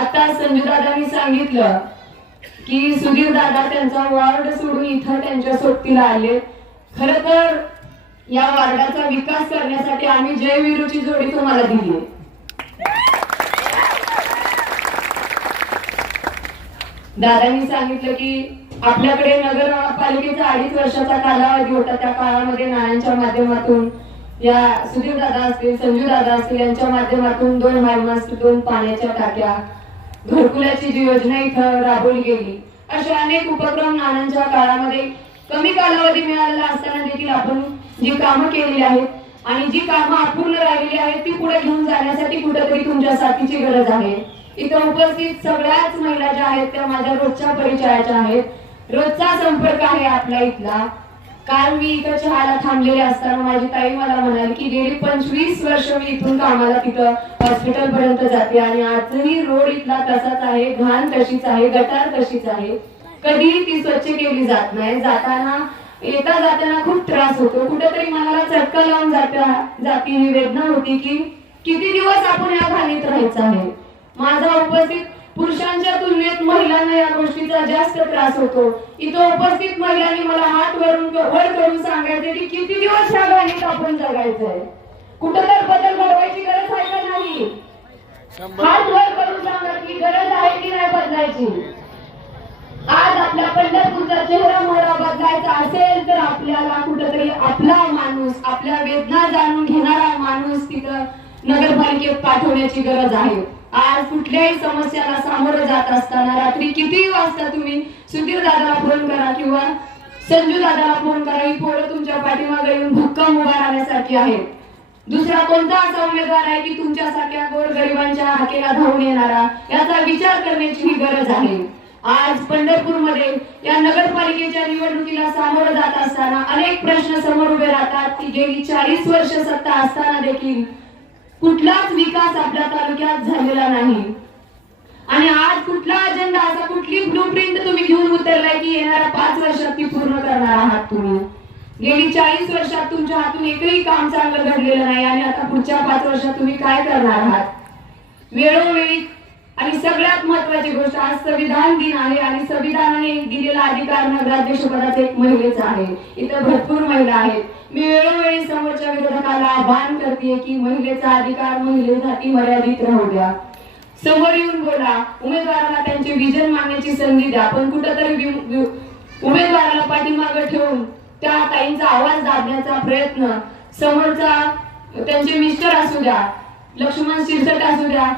आता दादानी सांगितलं की सुधीर दादा त्यांचा वार्ड सोडून इथं त्यांच्या सोबतीला आले खर तर या वार्डाचा विकास करण्यासाठी आम्ही जय विरूची जोडी तुम्हाला दिली दादांनी सांगितलं की आपल्याकडे नगरपालिकेचा अडीच वर्षाचा कालावधी होता त्या काळामध्ये नाण्यांच्या माध्यमातून या सुधीर दादा असतील संजू दादा असतील यांच्या माध्यमातून दोन हायमास्क दोन पाण्याच्या टाक्या घरकुलाची जी योजना इथं राबवली गेली असे अनेक उपक्रम नानांच्या काळामध्ये कमी कालावधी मिळालेला असताना देखील आपण जी कामं केलेली आहेत आणि जी कामं अपूर्ण राहिलेली आहेत ती पुढे घेऊन जाण्यासाठी कुठेतरी तुमच्या साथीची गरज आहे इथं उपस्थित सगळ्याच महिला ज्या आहेत त्या माझ्या रोजच्या परिचयाच्या आहेत रोजचा संपर्क आहे आपल्या इथला काल मी इथं चहाला थांबलेले असताना माझी ताई मला म्हणाली की गेली पंचवीस वर्ष मी इथून कामाला तिथं हॉस्पिटल पर्यंत जाते आणि आजही रोड इथला तसाच आहे घाण तशीच आहे गटार तशीच आहे कधीही ती स्वच्छ केली जात नाही जाताना येता जाताना खूप त्रास होतो कुठेतरी मनाला चटका लावून जाता जाती ही वेदना होती की किती दिवस आपण या घाणीत राहायचं आहे माझा उपस्थित पुरुषांच्या तुलनेत महिलांना या गोष्टीचा जास्त त्रास होतो इथं उपस्थित महिलांनी मला हात वरून वर करून सांगायचे की किती दिवस ह्या गाणीत आपण जगायचंय कुठं तर बदल घडवायची गरज आहे का नाही हात वर करून सांगा की गरज आहे की नाही बदलायची आज आपल्या पंढरपूरचा चेहरा मोहरा बदलायचा असेल तर आपल्याला कुठेतरी आपला माणूस आपल्या वेदना जाणून घेणारा माणूस तिथं नगरपालिकेत पाठवण्याची गरज आहे आज कुठल्याही समस्याला सामोरं जात असताना रात्री कितीही वाजता तुम्ही सुधीर दादाला फोन करा किंवा संजू दादाला फोन करा ही पोरं तुमच्या पाठीमागे येऊन भक्कम उभा राहण्यासाठी आहे दुसरा कोणता असा उमेदवार आहे की तुमच्यासारख्या गोर गरिबांच्या हाकेला धावून येणारा याचा विचार करण्याची ही गरज आहे आज पंढरपूरमध्ये या नगरपालिकेच्या निवडणुकीला सामोरं जात असताना अनेक प्रश्न समोर उभे राहतात की गेली चाळीस वर्ष सत्ता असताना देखील कुठलाच विकास आपल्या तालुक्यात झालेला नाही आणि आज कुठला अजेंडा असा कुठली ब्लू प्रिंट तुम्ही घेऊन उतरलाय की येणाऱ्या पाच वर्षात ती पूर्ण करणार आहात तुम्ही गेली चाळीस वर्षात तुमच्या हातून एकही काम चांगलं घडलेलं नाही आणि आता पुढच्या पाच वर्षात तुम्ही काय करणार आहात वेळोवेळी आणि सगळ्यात महत्वाची गोष्ट आज संविधान दिन आहे आणि संविधानाने दिलेला अधिकार नगराध्यक्ष एक महिलेचा आहे इथं भरपूर महिला आहेत मी वेळोवेळी समोरच्या विरोधकाला भान करते की महिलेचा अधिकार महिलेसाठी मर्यादित राहू द्या समोर येऊन बोला उमेदवाराला त्यांचे विजन मागण्याची संधी द्या पण कुठंतरी उमेदवाराला पाठीमागे ठेवून त्या ताईंचा आवाज दाबण्याचा प्रयत्न समोरचा त्यांचे मिस्टर असू द्या लक्ष्मण शिरसट असू द्या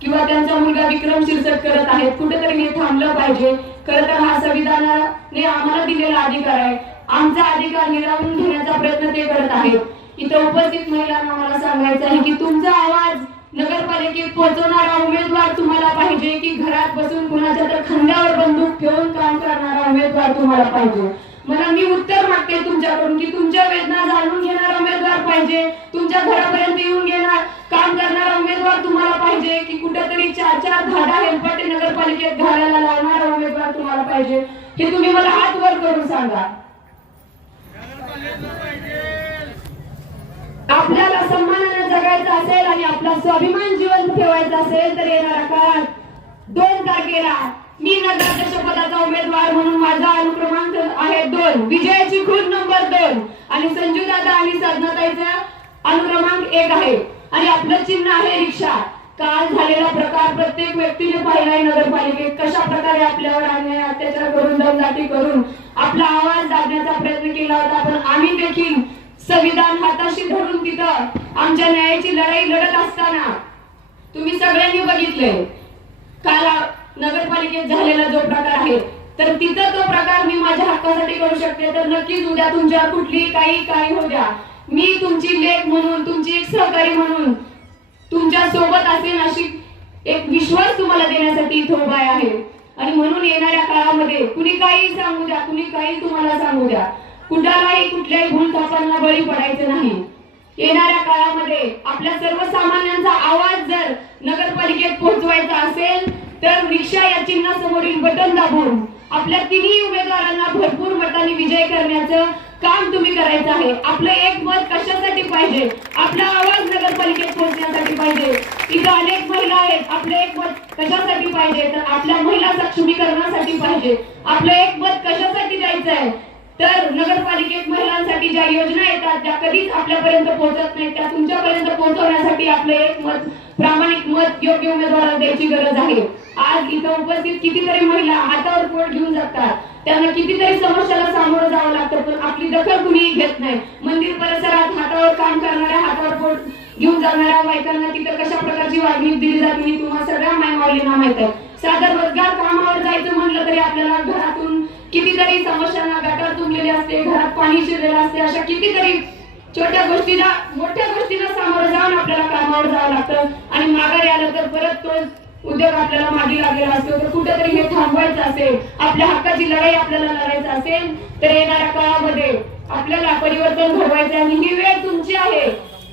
किंवा त्यांचा मुलगा विक्रम शिरसट करत आहेत कुठेतरी हे थांबलं पाहिजे खर तर हा संविधानाने आम्हाला दिलेला अधिकार आहे आमचा अधिकार निरावून घेण्याचा प्रयत्न ते करत आहेत इथं उपस्थित महिलांना मला सांगायचं आहे की तुमचा आवाज नगरपालिकेत पोहोचवणारा उमेदवार तुम्हाला पाहिजे की घरात बसून कुणाच्या तर खांद्यावर बंदूक ठेवून काम करणारा उमेदवार तुम्हाला पाहिजे मला मी उत्तर मागते तुमच्याकडून की तुमच्या वेदना जाणून घेणारा उमेदवार पाहिजे तुमच्या घरापर्यंत येऊन घेणार काम करणारा उमेदवार तुम्हाला पाहिजे की कुठेतरी चार चार धाडा हेलपाटे नगरपालिकेत घालायला लावणारा उमेदवार तुम्हाला पाहिजे हे तुम्ही मला हात वर करून सांगा आपल्याला सन्मानाने जगायचं असेल आणि आपला स्वाभिमान जीवन ठेवायचा असेल तर येणारा काळ दोन तारखेला मी नगराध्यक्ष पदाचा उमेदवार म्हणून माझा अनुक्रमांक आहे दोन विजयाची खून नंबर दोन आणि संजू दादा आणि साधनाताईचा अनुक्रमांक एक आहे आणि आपलं चिन्ह आहे रिक्षा काल झालेला प्रकार प्रत्येक व्यक्तीने पाहिलाय नगरपालिकेत कशा प्रकारे आपल्यावर अन्याय अत्याचार करून दमदाटी करून आपला आवाज दाबण्याचा प्रयत्न केला होता पण आम्ही देखील संविधान हाताशी धरून तिथं आमच्या न्यायाची लढाई लढत असताना तुम्ही सगळ्यांनी बघितले काल नगरपालिकेत झालेला जो प्रकार आहे तर तिथं तो प्रकार मी माझ्या हक्कासाठी करू शकते तर नक्कीच उद्या तुमच्या कुठली काही काही होत्या मी तुमची लेख म्हणून तुमची एक सहकारी म्हणून तुमच्या सोबत असेल अशी एक विश्वास तुम्हाला देण्यासाठी इथं उभा आहे आणि म्हणून येणाऱ्या काळामध्ये कुणी काही सांगू द्या कुणी काही तुम्हाला सांगू द्या कुणालाही कुठल्याही थापांना बळी पडायचं नाही येणाऱ्या काळामध्ये आपल्या सर्वसामान्यांचा आवाज जर नगरपालिकेत पोहोचवायचा असेल तर रिक्षा या चिन्हासमोरील बटन दाबून आपल्या तिन्ही उमेदवारांना भरपूर मतांनी विजय करण्याचं काम तुम्ही करायचं आहे आपलं एक मत कशासाठी पाहिजे आपला आवाज नगरपालिकेत पोहोचण्यासाठी पाहिजे इथं अनेक महिला आहेत आपलं एक मत कशासाठी पाहिजे तर आपल्या महिला सक्षमीकरणासाठी पाहिजे आपलं एक मत कशासाठी द्यायचं आहे तर नगरपालिकेत महिलांसाठी ज्या योजना येतात त्या कधीच आपल्यापर्यंत पोहोचत नाहीत त्या तुमच्यापर्यंत पोहोचवण्यासाठी आपले एक मत प्रामाणिक मत योग्य उमेदवाराला द्यायची गरज आहे आज इथं उपस्थित कितीतरी महिला हातावर पोट घेऊन जातात त्यांना कितीतरी समस्याला सामोरं जावं लागतं पण आपली दखल कुणी घेत नाही मंदिर परिसरात हातावर काम करणाऱ्या हातावर पोट घेऊन जाणाऱ्या बायकांना तिथं कशा प्रकारची वागणूक दिली जाते ही तुम्हाला सगळ्या मायमावलींना माहित आहे साधं रोजगार कामावर जायचं म्हटलं तरी आपल्याला घरातून कितीतरी समस्यांना गटार तुंबलेले असते घरात पाणी शिरलेलं असते अशा कितीतरी छोट्या गोष्टीला मोठ्या गोष्टीला सामोरं जाऊन आपल्याला कामावर जावं लागतं आणि माघारी आलं तर परत तो उद्योग आपल्याला मागे लागलेला असतो तर कुठेतरी हे थांबवायचं असेल आपल्या हक्काची लढाई आपल्याला लढायचं असेल तर येणाऱ्या काळामध्ये आपल्याला परिवर्तन घडवायचं आणि ही वेळ तुमची आहे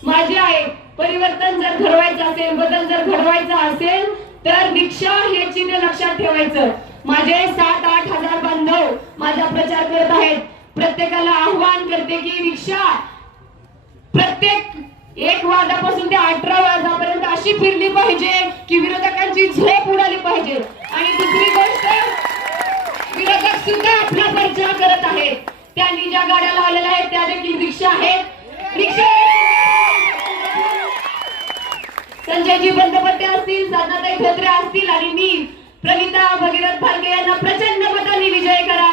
माझी आहे परिवर्तन जर घडवायचं असेल बदल जर घडवायचा असेल तर दीक्षा हे चिन्ह लक्षात ठेवायचं माझे सात आठ हजार बांधव माझा प्रचार करत आहेत प्रत्येकाला आव्हान करते की रिक्षा प्रत्येक एक वाजापासून ते अठरा वाजापर्यंत अशी फिरली पाहिजे की विरोधकांची झेप उडाली पाहिजे आणि दुसरी गोष्ट विरोधक सुद्धा आपला प्रचार करत आहेत त्यांनी ज्या गाड्या लावलेल्या आहेत त्या देखील रिक्षा आहेत रिक्षा संजयजी पण साधनाताई असतील आणि मी प्रमिता भगीरथ भालके यांना प्रचंड पदांनी विजय करा